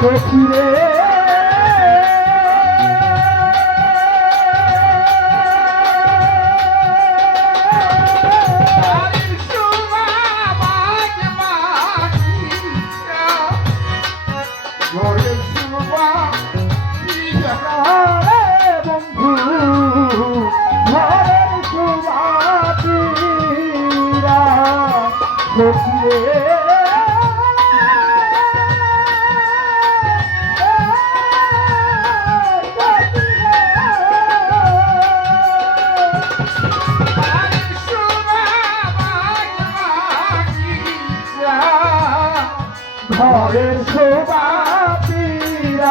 সখিরে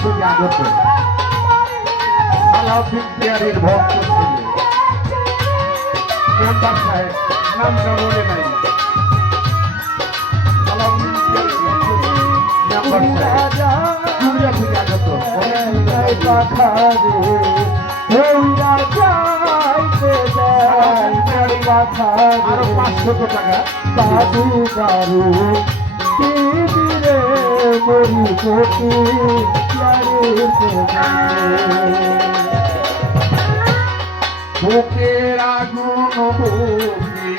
খুবই আগত আলাউদ্দিন পিয়ারের ভক্ত ছিল মেম্বার সাহেব নামটা মনে নাই। আলাউদ্দিন পিয়ারের ভক্ত ছিল মেম্বার সাহেব দুনিয়া থেকে পাঁচশো টাকা। বুকের আগুন বুকে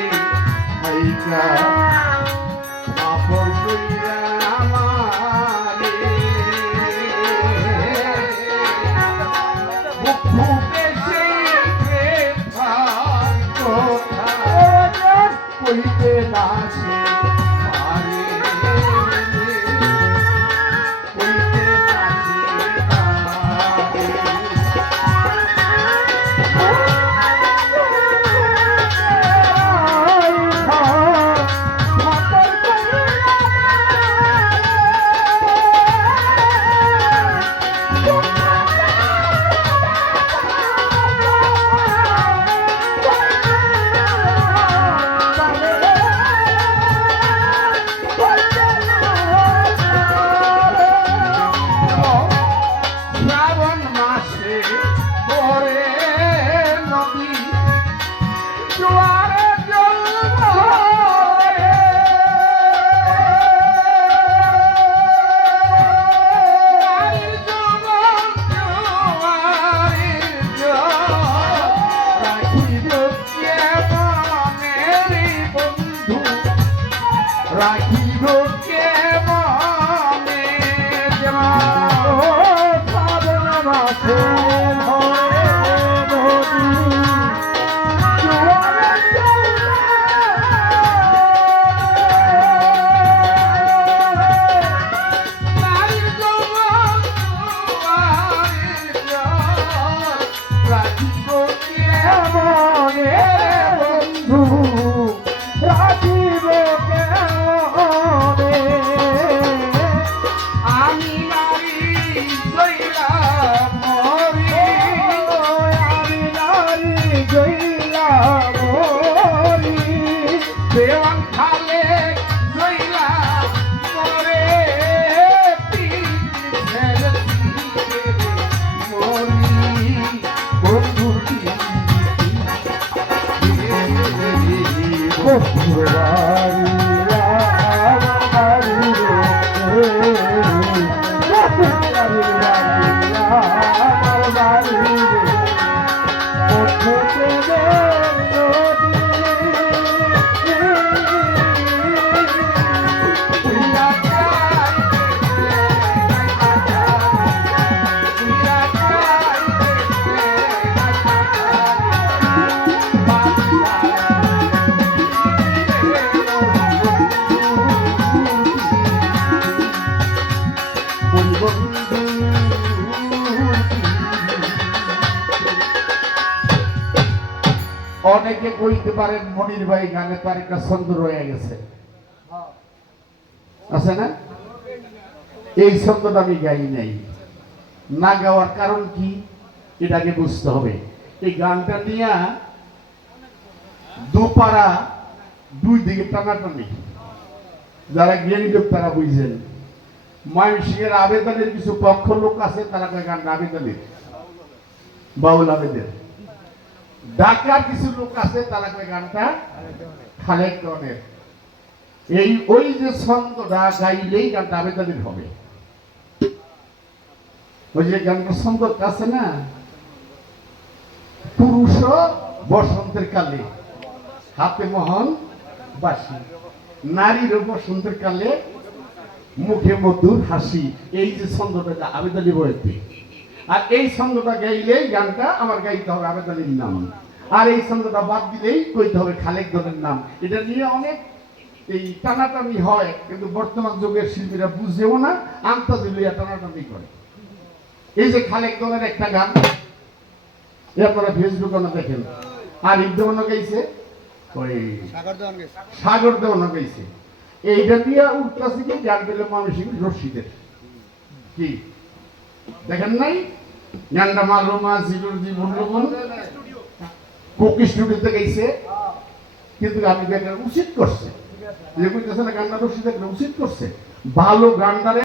বন্ধুর বাড়ি অনেকে কইতে পারেন, মনির ভাই গানে তার একটা ছন্দ রয়ে গেছে। আছে না? এই ছন্দটা আমি গাই নাই। না গাওয়ার কারণ কি? এটাকে বুঝতে হবে। এই গানটা নিয়ে দুপাড়া দুই দিকে টানাটানি। যারা জ্ঞানী লোক তারা বুঝছেন ময়মনসিংহের আবেদনের কিছু পক্ষ লোক আছে, তারা গানটা আবেদনের বাউল আবেদের ঢাকার কিছু লোক আছে, তারা কয়, গানটা খালেক টনের। এই, ওই যে ছন্দটা গাইলেই গানটা আবেদনের হবে। ওই যে গানটা ছন্দ আছে না, পুরুষ বসন্তের কালে, হাতে মোহন বাসি নারীর বসন্তের কালে মুখে মধুর হাসি। এই যে ছন্দটা আবেদনী বইতে আর এই ছন্দটা গাইলেই গানটা আমার গাইতে হবে আবেদনের নাম। আর এই ছন্দটা বাদ দিলেই কইতে হবে খালেক দলের নাম। এটা নিয়ে অনেক এই টানাটানি হয় কিন্তু বর্তমান যুগের শিল্পীরা বুঝেও না আন্তাজি লইয়া টানাটানি করে। এই যে খালেক দলের একটা গান এ আপনারা ফেসবুকে না দেখেন? আর ইবদেবন গাইছে ওই সাগর দেওয়ানো গাইছে। এইটা দিয়ে উঠতেছে কি গান পেলে মানসিক রশিদের কি? দেখেন নাই? মারলো কোকি স্টুডিওতে গেছে। কিন্তু উচিত করছে। যে কইতেছে না গানটা রশিদের উচিত করছে। ভালো গানটারে